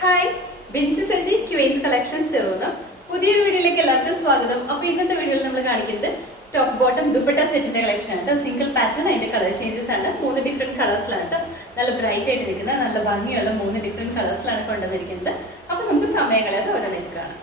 Hi, Binsy Saji queens collections ചെറുപ്പം പുതിയൊരു വീഡിയോയിലേക്ക് എല്ലാവർക്കും സ്വാഗതം. അപ്പോൾ ഇന്നത്തെ വീഡിയോയിൽ നമ്മൾ കാണിക്കുന്നത് ടോപ്പ് ബോട്ടം ദുപ്പട്ട സെറ്റിന്റെ കളക്ഷൻ ആണ്. സിംഗിൾ പാറ്റേൺ, അതിന്റെ കളർ ചേഞ്ചസ് ആണ്. 3 ഡിഫറെന്റ് കളേഴ്സിലാണ്. നല്ല ബ്രൈറ്റ് ആയിട്ട് ഇരിക്കുന്ന നല്ല ഭംഗിയുള്ള 3 ഡിഫറെന്റ് കളേഴ്സിലാണ് കൊണ്ടുവന്നിരിക്കുന്നത്. അപ്പോൾ നമുക്ക് സമയങ്ങളത് ഓരോന്നിട്ട് കാണാം.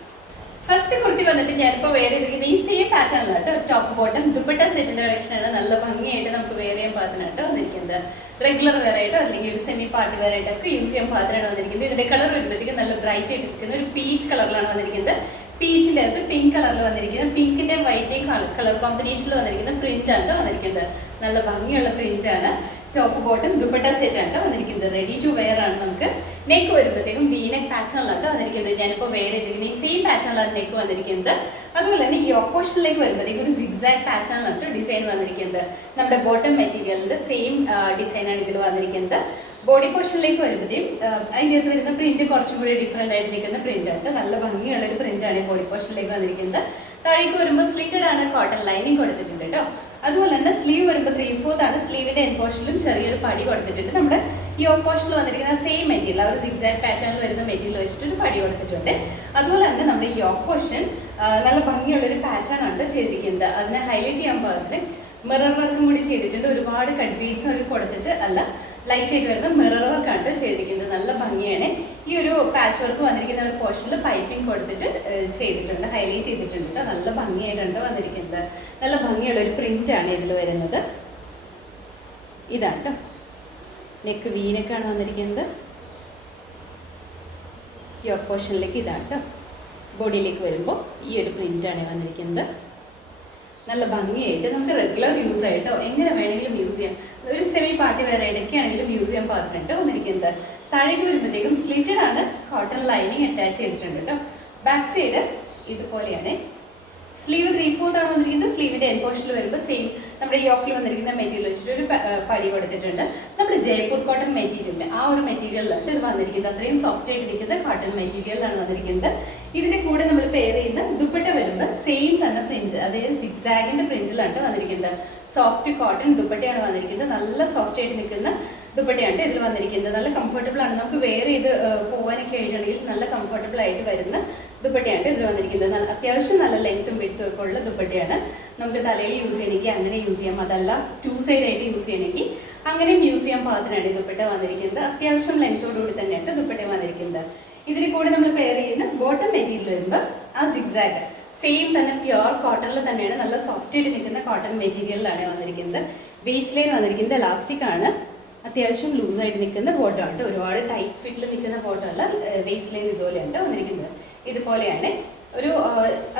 ഫസ്റ്റ് കുർത്തി വന്നിട്ട് ഞാനിപ്പോൾ വേറെ ചെയ്തിരിക്കുന്നത് ഈ സെയിം പാറ്റേണിലായിട്ട് ടോപ്പ് ബോട്ടം ദുപ്പട്ട സെറ്റിന്റെ കളക്ഷൻ ആണ്. നല്ല ഭംഗിയായിട്ട് നമുക്ക് വേറെ ചെയ്യാൻ പാകത്തിനായിട്ട് വന്നിരിക്കുന്നത്. റെഗുലർ വെയർ ആയിട്ടോ അല്ലെങ്കിൽ ഒരു സെമി പാർട്ടി വെയർ ആയിട്ടൊക്കെ യൂസ് ചെയ്യാൻ പാകത്തിനാണ് വന്നിരിക്കുന്നത്. ഇതിന്റെ കളർ വരുമ്പോഴത്തേക്ക് നല്ല ബ്രൈറ്റ് ആയിട്ട് ഇരിക്കുന്ന ഒരു പീച്ച് കളറിലാണ് വന്നിരിക്കുന്നത്. പീച്ചിന്റെ അകത്ത് പിങ്ക് കളറിൽ വന്നിരിക്കുന്നത്, പിങ്കിന്റെയും വൈറ്റിന്റെയും കളർ കോമ്പിനേഷനിൽ വന്നിരിക്കുന്ന പ്രിന്റ് ആണ് വന്നിരിക്കുന്നത്. നല്ല ഭംഗിയുള്ള പ്രിന്റ് ആണ്. ടോപ്പ് ബോട്ടം ദുപ്പട്ട സെറ്റ് ആണ് വന്നിരിക്കുന്നത്. റെഡി ടു വെയർ ആണ്. നമുക്ക് നെക്ക് വരുമ്പോഴത്തേക്കും വീനെക്ക് പാറ്റേണിലാണ് വന്നിരിക്കുന്നത്. ഞാനിപ്പോൾ വേറെ ചെയ്തിരിക്കുന്നത് ഈ സെയിം പാറ്റേണിലാണ് നെക്ക് വന്നിരിക്കുന്നത്. അതുപോലെ തന്നെ ഈ ഓപ്പോഷനിലേക്ക് വരുമ്പോഴത്തേക്കും ഒരു സിക്സാക് പാറ്റേണിലാണ് ഡിസൈൻ വന്നിരിക്കുന്നത്. നമ്മുടെ ബോട്ടം മെറ്റീരിയലിന്റെ സെയിം ഡിസൈനാണ് ഇതിൽ വന്നിരിക്കുന്നത്. ബോഡി പോർഷനിലേക്ക് വരുമ്പോഴത്തേക്കും അതിൻ്റെ അകത്ത് വരുന്ന പ്രിന്റ് കുറച്ചും കൂടി ഡിഫറെന്റ് ആയിട്ട് നിൽക്കുന്ന പ്രിന്റ് ആണ്. നല്ല ഭംഗിയുള്ള ഒരു പ്രിന്റ് ആണ് ഈ ബോഡി പോർഷനിലേക്ക് വന്നിരിക്കുന്നത്. താഴേക്ക് വരുമ്പോൾ സ്ലിറ്റഡ് ആണ്, കോട്ടൺ ലൈനിങ് കൊടുത്തിട്ടുണ്ട് കേട്ടോ. അതുപോലെ തന്നെ സ്ലീവ് വരുമ്പോൾ 3/4 ആണ്. സ്ലീവിന്റെ എൻ പോർഷനിലും ചെറിയൊരു പടി കൊടുത്തിട്ടുണ്ട്. നമ്മുടെ ഈ ഓപ്പോഷനിൽ വന്നിരിക്കുന്ന സെയിം മെറ്റീരിയൽ, ആ ഒരു സിക്സാക് പാറ്റേണിൽ വരുന്ന മെറ്റീരിയൽ വെച്ചിട്ട് ഒരു പടി കൊടുത്തിട്ടുണ്ട്. അതുപോലെ തന്നെ നമ്മുടെ ഈ ഓപ്പോഷൻ നല്ല ഭംഗിയുള്ള ഒരു പാറ്റേൺ ആണ് ചെയ്തിരിക്കുന്നത്. അതിനെ ഹൈലൈറ്റ് ചെയ്യാൻ പാകത്തിന് മിറർ വർക്കും കൂടി ചെയ്തിട്ടുണ്ട്. ഒരുപാട് കട്ട് ബീഡ്സ് ഒക്കെ കൊടുത്തിട്ട് അല്ല, ലൈറ്റ് ആയിട്ട് വരുന്ന മിറർ വർക്കാണ് ചെയ്തിരിക്കുന്നത്. നല്ല ഭംഗിയാണ്. ഈ ഒരു പാച്ച് വർക്ക് വന്നിരിക്കുന്ന ഒരു പോർഷനിൽ പൈപ്പിംഗ് കൊടുത്തിട്ട് ചെയ്തിട്ടുണ്ട്, ഹൈലൈറ്റ് ചെയ്തിട്ടുണ്ട്. നല്ല ഭംഗിയായിട്ടുണ്ട് വന്നിരിക്കുന്നത്. നല്ല ഭംഗിയുള്ള ഒരു പ്രിന്റ് ആണ് ഇതിൽ വരുന്നത്. ഇതാണ് നെക്ക് വീനക്കാണ് വന്നിരിക്കുന്നത്. ഈ പോർഷനിലേക്ക് ഇതാണ് ബോഡിയിലേക്ക് വരുമ്പോൾ ഈ ഒരു പ്രിന്റ് ആണ് വന്നിരിക്കുന്നത്. നല്ല ഭംഗിയായിട്ട് നമുക്ക് റെഗുലർ യൂസ് ആയിട്ടോ എങ്ങനെ വേണമെങ്കിലും യൂസ് ചെയ്യാം. ഒരു സെമി പാർട്ടി വെയർ ഇടയ്ക്കാണെങ്കിലും യൂസ് ചെയ്യാൻ പാകത്തിനായിട്ട് വന്നിരിക്കുന്നത്. താഴേക്ക് വരുമ്പോഴത്തേക്കും സ്ലിറ്റഡ് ആണ്, കോട്ടൺ ലൈനിങ് അറ്റാച്ച് ചെയ്തിട്ടുണ്ട് കേട്ടോ. ബാക്ക് സൈഡ് ഇതുപോലെയാണ്. സ്ലീവ് 3/4 ആണ് വന്നിരിക്കുന്നത്. സ്ലീവിന്റെ എൻ പോർഷനിൽ വരുമ്പോൾ സെയിം നമ്മുടെ യോക്കിൽ വന്നിരിക്കുന്ന മെറ്റീരിയൽ വെച്ചിട്ട് ഒരു പടി കൊടുത്തിട്ടുണ്ട്. നമ്മുടെ ജയ്പൂർ കോട്ടൺ മെറ്റീരിയലിന്റെ ആ ഒരു മെറ്റീരിയലിലാണ് ഇത് വന്നിരിക്കുന്നത്. അത്രയും സോഫ്റ്റ് ആയിട്ട് ഇരിക്കുന്ന കോട്ടൺ മെറ്റീരിയലാണ് വന്നിരിക്കുന്നത്. ഇതിന്റെ കൂടെ നമ്മൾ പെയർ ചെയ്യുന്ന ദുപ്പട്ട വരുമ്പോൾ സെയിം തന്നെ പ്രിന്റ്, അതായത് സിക്സാഗിന്റെ പ്രിന്റിലാണ് വന്നിരിക്കുന്നത്. സോഫ്റ്റ് കോട്ടൺ ദുപ്പട്ടയാണ് വന്നിരിക്കുന്നത്. നല്ല സോഫ്റ്റ് ആയിട്ട് നിൽക്കുന്ന ദുപ്പട്ടയാണ് ഇതിൽ വന്നിരിക്കുന്നത്. നല്ല കംഫർട്ടബിൾ ആണ്. നമുക്ക് വേറെ ചെയ്ത് പോകാനൊക്കെ ആയിട്ടുണ്ടെങ്കിൽ നല്ല കംഫർട്ടബിൾ ആയിട്ട് വരുന്ന ദുപ്പട്ടയാണ് ഇതിൽ വന്നിരിക്കുന്നത്. അത്യാവശ്യം നല്ല ലെങ്ത്തും വിഡ്ത്തും ഒക്കെ ഉള്ള ദുപ്പട്ടയാണ്. നമുക്ക് തലയിൽ യൂസ് ചെയ്യണമെങ്കിൽ അങ്ങനെ യൂസ് ചെയ്യാം. അതല്ല 2 സൈഡ് ആയിട്ട് യൂസ് ചെയ്യണമെങ്കിൽ അങ്ങനെയും യൂസ് ചെയ്യാൻ പാകത്തിനാണ് ഈ ദുപ്പട്ട വന്നിരിക്കുന്നത്. അത്യാവശ്യം ലെങ്ത്തോടുകൂടി തന്നെയാണ് ദുപ്പട്ട വന്നിരിക്കുന്നത്. ഇതിന് കൂടെ നമ്മൾ പെയർ ചെയ്യുന്ന ബോട്ടം മെറ്റീരിയൽ വരുമ്പോൾ ആ സിക്സാഗ് സെയിം തന്നെ പ്യുവർ കോട്ടണിൽ തന്നെയാണ്. നല്ല സോഫ്റ്റ് ആയിട്ട് നിൽക്കുന്ന കോട്ടൺ മെറ്റീരിയലിലാണ് വന്നിരിക്കുന്നത്. വേസ്റ്റ് ലൈൻ വന്നിരിക്കുന്നത് എലാസ്റ്റിക് ആണ്. അത്യാവശ്യം ലൂസായിട്ട് നിൽക്കുന്ന ബോട്ടം ആണ്. ഒരുപാട് ടൈറ്റ് ഫിറ്റിൽ നിൽക്കുന്ന ബോട്ടം അല്ല. വേസ്റ്റ് ലൈൻ ഇതുപോലെയാണ് വന്നിരിക്കുന്നത്. ഇതുപോലെയാണ് ഒരു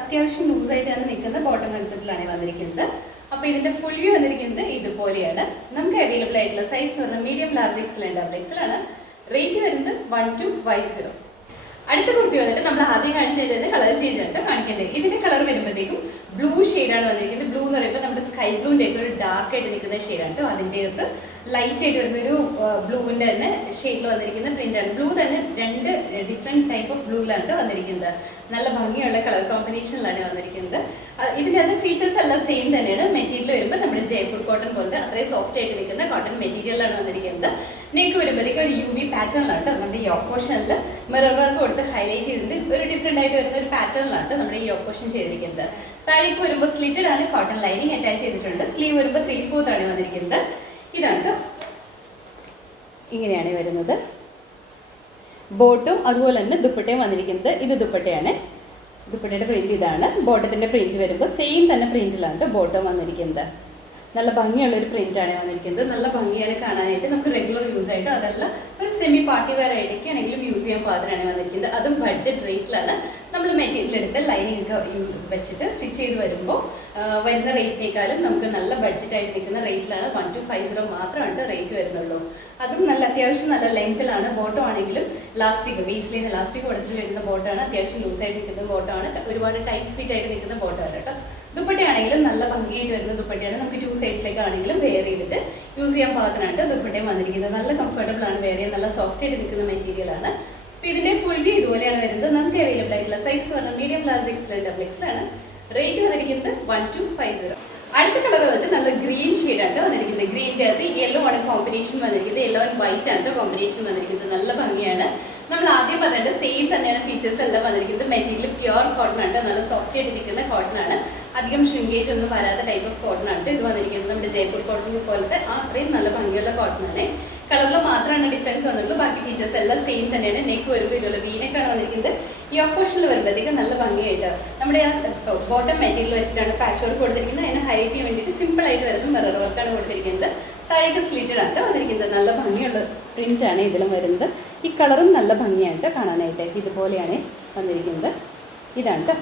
അത്യാവശ്യം ലൂസായിട്ട് തന്നെ നിൽക്കുന്ന ബോട്ടം കൺസെപ്റ്റിലാണ് വന്നിരിക്കുന്നത്. അപ്പോൾ ഇതിന്റെ ഫുൾ വ്യൂ വന്നിരിക്കുന്നത് ഇതുപോലെയാണ്. നമുക്ക് അവൈലബിൾ ആയിട്ടുള്ള സൈസ് പറഞ്ഞാൽ medium, large, Excel and double XL ആണ്. റേറ്റ് വരുന്നത് 1250. അടുത്ത കുർത്തി വന്നിട്ട് നമ്മൾ ആദ്യം കാണിച്ചതിന്റെ കളർ ചേഞ്ച് ആയിട്ട് കാണിക്കുന്നത്. ഇതിന്റെ കളർ വരുമ്പോഴത്തേക്കും ബ്ലൂ ഷെയ്ഡാണ് വന്നിരിക്കുന്നത്. ബ്ലൂ എന്ന് പറയുമ്പോൾ നമ്മുടെ സ്കൈ ബ്ലൂവിൻ്റെ ഒക്കെ ഒരു ഡാർക്ക് ആയിട്ട് നിൽക്കുന്ന ഷെയ്ഡാണ്. അതിൻ്റെ അകത്ത് ലൈറ്റ് ആയിട്ട് വരുന്ന ഒരു ബ്ലൂവിൻ്റെ തന്നെ ഷെയ്ഡിൽ വന്നിരിക്കുന്ന പ്രിന്റാണ്. ബ്ലൂ തന്നെ 2 ഡിഫറെൻറ്റ് ടൈപ്പ് ഓഫ് ബ്ലൂവിലാണ് വന്നിരിക്കുന്നത്. നല്ല ഭംഗിയുള്ള കളർ കോമ്പിനേഷനിലാണ് വന്നിരിക്കുന്നത്. ഇതിൻ്റെ അത് ഫീച്ചേഴ്സ് എല്ലാം സെയിം തന്നെയാണ്. മെറ്റീരിയൽ വരുമ്പോൾ നമ്മുടെ ജയ്പൂർ കോട്ടൺ പോലത്തെ അത്രയും സോഫ്റ്റ് ആയിട്ട് നിൽക്കുന്ന കോട്ടൺ മെറ്റീരിയലാണ് വന്നിരിക്കുന്നത്. നെക്ക് വരുമ്പോഴത്തേക്കും ഒരു UV പാറ്റേണിലാണ് നമ്മുടെ ഈ ഓപ്പോഷനിൽ മിറർ വർക്ക് കൊടുത്ത് ഹൈലൈറ്റ് ചെയ്തിട്ട് ഒരു ഡിഫറെൻ്റ് ആയിട്ട് വരുന്ന ഒരു പാറ്റേണിലാണ് നമ്മുടെ ഈ ഓപ്പോഷൻ ചെയ്തിരിക്കുന്നത്. താഴേക്ക് വരുമ്പോൾ സ്ലിറ്റഡ് ആണ്, കോട്ടൺ ലൈനിങ് അറ്റാച്ച് ചെയ്തിട്ടുണ്ട്. സ്ലീവ് വരുമ്പോൾ 3/4 ആണ് വന്നിരിക്കുന്നത്. ഇതാണ് ഇങ്ങനെയാണ് വരുന്നത്. ബോട്ടും അതുപോലെ തന്നെ ദുപ്പട്ടയും വന്നിരിക്കുന്നത്. ഇത് ദുപ്പട്ടയാണ്. ദുപ്പട്ടയുടെ പ്രിന്റ് ഇതാണ്. ബോട്ടത്തിന്റെ പ്രിന്റ് വരുമ്പോൾ സെയിം തന്നെ പ്രിന്റിലാണ് ബോട്ടം വന്നിരിക്കുന്നത്. നല്ല ഭംഗിയുള്ള ഒരു പ്രിന്റ് ആണ് വന്നിരിക്കുന്നത്. നല്ല ഭംഗിയാണ് കാണാനായിട്ട്. നമുക്ക് റെഗുലർ യൂസ് ആയിട്ട് അതല്ല ഒരു സെമി പാർട്ടി വെയർ ആയിട്ടൊക്കെയാണെങ്കിലും യൂസ് ചെയ്യാൻ പാകത്തിനാണ് വന്നിരിക്കുന്നത്. അതും ബഡ്ജറ്റ് റേറ്റിലാണ് നമ്മൾ മെറ്റീരിയൽ എടുത്ത് ലൈനിങ് വെച്ചിട്ട് സ്റ്റിച്ച് ചെയ്ത് വരുമ്പോൾ വരുന്ന റേറ്റിനേക്കാളും നമുക്ക് നല്ല ബഡ്ജറ്റ് ആയിട്ട് നിൽക്കുന്ന റേറ്റിലാണ് 1250 മാത്രമാണ് റേറ്റ് വരുന്നുള്ളൂ. അതും നല്ല അത്യാവശ്യം നല്ല ലെങ്ത്തിലാണ്. ബോട്ടം ആണെങ്കിലും ലാസ്റ്റിക് വേസ്റ്റിൽ നിന്ന് ലാസ്റ്റിക് കൊടുത്തിട്ട് വരുന്ന ബോട്ടമാണ്. അത്യാവശ്യം ലൂസായിട്ട് നിൽക്കുന്ന ബോട്ടമാണ്. ഒരുപാട് ടൈറ്റ് ഫിറ്റ് ആയിട്ട് നിൽക്കുന്ന ബോട്ടമാണ് കേട്ടോ. ദുപ്പട്ടയാണെങ്കിലും നല്ല ഭംഗിയായിട്ട് വരുന്ന ദുപ്പട്ടയാണ്. നമുക്ക് 2 സൈഡ്സിലേക്കാണെങ്കിലും വെയർ ചെയ്തിട്ട് യൂസ് ചെയ്യാൻ പാകത്തിനാണ് ദുപ്പട്ടയും വന്നിരിക്കുന്നത്. നല്ല കംഫർട്ടബിൾ ആണ്. വേറെ നല്ല സോഫ്റ്റ് ആയിട്ട് നിൽക്കുന്ന മെറ്റീരിയലാണ്. അപ്പോൾ ഇതിന്റെ ഫുൾ വ്യൂ ഇതുപോലെയാണ് വരുന്നത്. നമുക്ക് അവൈലബിൾ ആയിട്ടുള്ള സൈസ് പറഞ്ഞാൽ medium, large, Excel and double XL ആണ്. റേറ്റ് വന്നിരിക്കുന്നത് 1250. അടുത്ത കളർ വന്നിട്ട് നല്ല ഗ്രീൻ ഷെയ്ഡാണ് വന്നിരിക്കുന്നത്. ഗ്രീനിൻ്റെ അകത്ത് യെല്ലോ ആണ് കോമ്പിനേഷൻ വന്നിരിക്കുന്നത്. യെല്ലോ ആൻഡ് വൈറ്റ് ആണ് കോമ്പിനേഷൻ വന്നിരിക്കുന്നത്. നല്ല ഭംഗിയാണ്. നമ്മൾ ആദ്യം അതിൻ്റെ സെയിം തന്നെയാണ് ഫീച്ചേഴ്സ് എല്ലാം വന്നിരിക്കുന്നത്. മെറ്റീരിയൽ പ്യുവർ കോട്ടൺ ആണ്, നല്ല സോഫ്റ്റ് ആയിട്ട് ഇരിക്കുന്ന കോട്ടൺ ആണ്, അധികം ഷ്രിങ്കേജ് ഒന്നും വരാത്ത ടൈപ്പ് ഓഫ് കോട്ടൺ ആണ് ഇത് വന്നിരിക്കുന്നത്. നമ്മുടെ ജയ്പൂർ കോട്ടൺ പോലത്തെ അത്രയും നല്ല ഭംഗിയുള്ള കോട്ടൺ ആണ്. കളറിൽ മാത്രമാണ് ഡിഫറൻസ് വന്നിട്ടുള്ളൂ, ബാക്കി ഫീച്ചേഴ്സ് എല്ലാം സെയിം തന്നെയാണ്. നെക്ക് വരുമ്പോൾ ഇതുപോലെ വീനക്കാണ് വന്നിരിക്കുന്നത്. ഈ ഓപ്പോഷനിൽ വരുമ്പോഴത്തേക്ക് നല്ല ഭംഗിയായിട്ട് നമ്മുടെ ആ ബോട്ടം മെറ്റീരിയൽ വെച്ചിട്ടാണ് പാച്ച് വർക്ക് കൊടുത്തിരിക്കുന്നത്. അതിന് ഹൈറ്റ് ചെയ്യാൻ വേണ്ടിയിട്ട് സിമ്പിൾ ആയിട്ട് വരുന്ന മിറർ വർക്കാണ് കൊടുത്തിരിക്കുന്നത്. താഴേക്ക് സ്ലിറ്റഡ് ആണ് വന്നിരിക്കുന്നത്. നല്ല ഭംഗിയുള്ള പ്രിന്റ് ആണ് ഇതിലും വരുന്നത്. ഈ കളറും നല്ല ഭംഗിയായിട്ട് കാണാനായിട്ട് ഇതുപോലെയാണ് വന്നിരിക്കുന്നത്. ഇതാണ്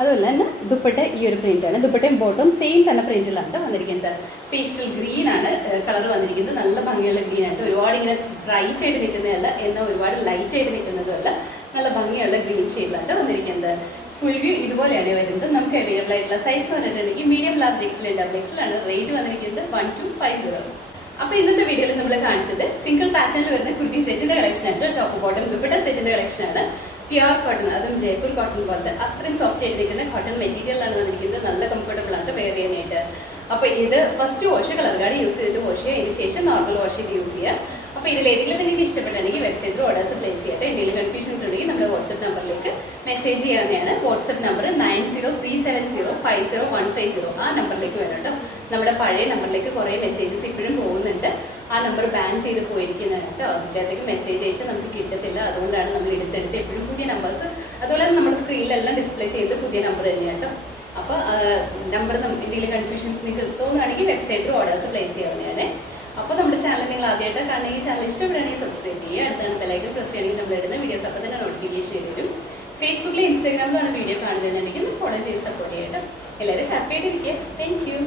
അതുപോലെ തന്നെ ദുപ്പട്ട ഈ ഒരു പ്രിന്റാണ്. ദുപ്പട്ടയും ബോട്ടും സെയിം തന്നെ പ്രിന്റിലാണ് വന്നിരിക്കുന്നത്. പേസ്റ്റൽ ഗ്രീൻ ആണ് കളർ വന്നിരിക്കുന്നത്. നല്ല ഭംഗിയുള്ള ഗ്രീൻ ആയിട്ട്, ഒരുപാട് ഇങ്ങനെ ബ്രൈറ്റ് ആയിട്ട് നിൽക്കുന്നതല്ല, എന്നാൽ ഒരുപാട് ലൈറ്റ് ആയിട്ട് നിൽക്കുന്നതുമല്ല, നല്ല ഭംഗിയുള്ള ഗ്രീൻ ഷെയ്ഡിലാണ് വന്നിരിക്കുന്നത്. ഫുൾ വ്യൂ ഇതുപോലെയാണ് വരുന്നത്. നമുക്ക് അവൈലബിൾ ആയിട്ടുള്ള സൈസ് വന്നിട്ടുണ്ടെങ്കിൽ മീഡിയം, ലാർജ്, എക്സൽ, ഡബിൾ എക്സലാണ്. റേറ്റ് വന്നിരിക്കുന്നത് 1250. അപ്പോൾ ഇന്നത്തെ വീഡിയോയിൽ നമ്മൾ കാണിച്ചത് സിംഗിൾ പാറ്റേണിൽ വരുന്ന കുർത്തി സെറ്റിന്റെ കളക്ഷൻ ആണ്. ടോപ്പ് ബോട്ടം ദുപ്പട്ട സെറ്റിന്റെ കളക്ഷൻ ആണ്. പ്യുവർ കോട്ടൺ, അതും ജയ്പൂർ കോട്ടൺ പോലത്തെ അത്രയും സോഫ്റ്റ് ആയിട്ടിരിക്കുന്ന കോട്ടൺ മെറ്റീരിയലാണ് വന്നിരിക്കുന്നത്. നല്ല കംഫർട്ടബിൾ ആണ് വെയർ ചെയ്യാനായിട്ട്. അപ്പോൾ ഇത് first wash colour guard use ചെയ്ത് വാഷ് ചെയ്യുക, ഇതിന് ശേഷം നോർമൽ വാഷ് ചെയ്ത് യൂസ് ചെയ്യുക. അപ്പോൾ ഇതിലേതെങ്കിലും നിങ്ങൾക്ക് ഇഷ്ടപ്പെട്ടുണ്ടെങ്കിൽ വെബ്സൈറ്റിൽ ഓർഡേഴ്സ് പ്ലേസ് ചെയ്യട്ടെ. എന്തെങ്കിലും കൺഫ്യൂഷൻസ് ഉണ്ടെങ്കിൽ നമ്മുടെ വാട്സ്ആപ്പ് നമ്പറിലേക്ക് മെസ്സേജ് ചെയ്യാവുന്നതാണ്. WhatsApp number 9037050150. ആ നമ്പറിലേക്ക് വരട്ടോ. നമ്മുടെ പഴയ നമ്പറിലേക്ക് കുറേ മെസ്സേജസ് ഇപ്പോഴും പോകുന്നുണ്ട്. ആ നമ്പർ ബാൻ ചെയ്ത് പോയിരിക്കുന്നതാണ് കേട്ടോ. അതിനകത്തേക്ക് മെസ്സേജ് അയച്ചാൽ നമുക്ക് കിട്ടത്തില്ല. അതുകൊണ്ടാണ് നമ്മൾ എടുത്തെടുത്ത് എപ്പോഴും പുതിയ നമ്പേഴ്സ്, അതുപോലെ നമ്മുടെ സ്ക്രീനിലെല്ലാം ഡിസ്പ്ലേ ചെയ്ത് പുതിയ നമ്പർ തന്നെയാണ് കേട്ടോ. അപ്പോൾ നമ്പർ എന്തെങ്കിലും കൺഫ്യൂഷൻസ് നിങ്ങൾക്ക് തോന്നുകയാണെങ്കിൽ വെബ്സൈറ്റിൽ ഓർഡേഴ്സ് പ്ലേസ് ചെയ്യാവുന്നതാണ്. അപ്പോൾ നമ്മുടെ ചാനൽ നിങ്ങൾ ആദ്യമായിട്ട് കാണണമെങ്കിൽ ചാനൽ ഇഷ്ടപ്പെടുകയാണെങ്കിൽ സബ്സ്ക്രൈബ് ചെയ്യുക. അടുത്താണ് ബെല്ലൈക്കൺ പ്രസ് ചെയ്യണമെങ്കിൽ നമ്മൾ ഇടുന്ന വീഡിയോസ് അപ്പോൾ തന്നെ നോട്ടിഫിക്കേഷൻ വരും. ഫേസ്ബുക്കിലും ഇൻസ്റ്റാഗ്രാമിലാണ് വീഡിയോ കാണുന്നതെന്നുണ്ടെങ്കിൽ ഫോളോ ചെയ്ത് സപ്പോർട്ട് ചെയ്യട്ടോ. എല്ലാവരും ഹാപ്പി ആയിട്ടിരിക്കുക. Thank you.